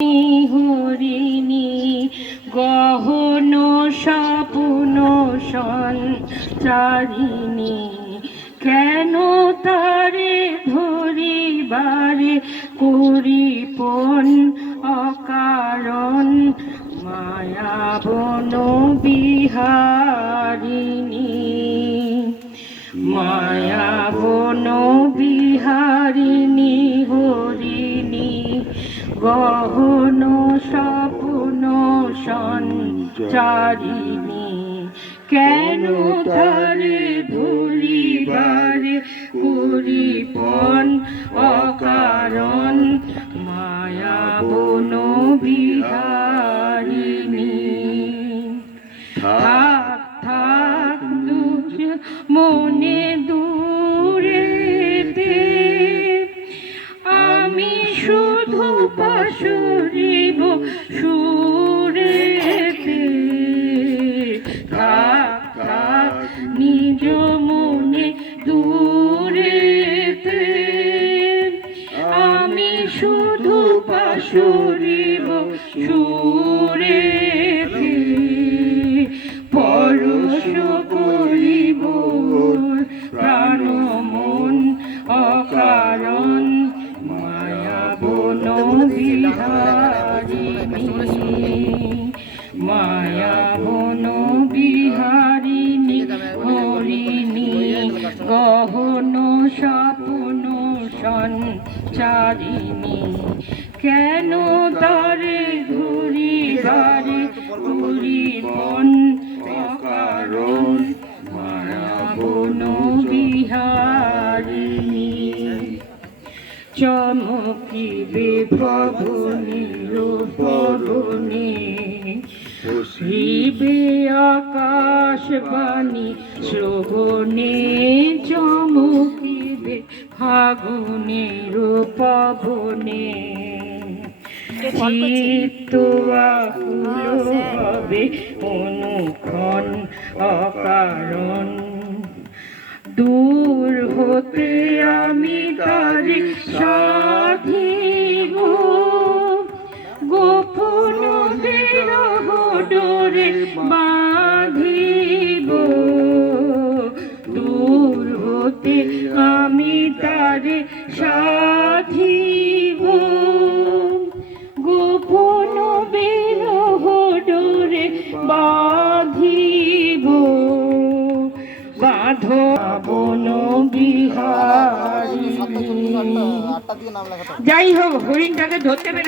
হরিণী গহন স্বপ্ন সঞ্চারিণী কেন তারে ধরিবারে করিপন অকারণ? মায়াবন বিহারিণী মায়াবন গহন স্বপ্ন সঞ্চারিণী কেন ধরে ধরিবারে করিপন অকারণ মায়াবন বিহারিণী? থাক থাক দুজ থাক থাক নিজ আমি শুধু পাশরিব সুরেতে মায়া বন বিহারিণী হরিণী গহন স্বপ্ন সঞ্চারিণী কেন তারে ঘুরিবারে ঘুরিবন অকারণ মায়াবন বিহারিণী চমকিবে প্রভুনির পরণে শিবে আকাশবাণী, শ্রবণে চমকিবে চিত্ত আকুল হবে অনুক্ষণ অকারণ। দূর হতে আমি সাধিব। গোপন বিরহ ডোরে বাঁধিব। বাঁধো বন বিহারী যাই হোক হরিণটাকে ধরতে পেরেছি।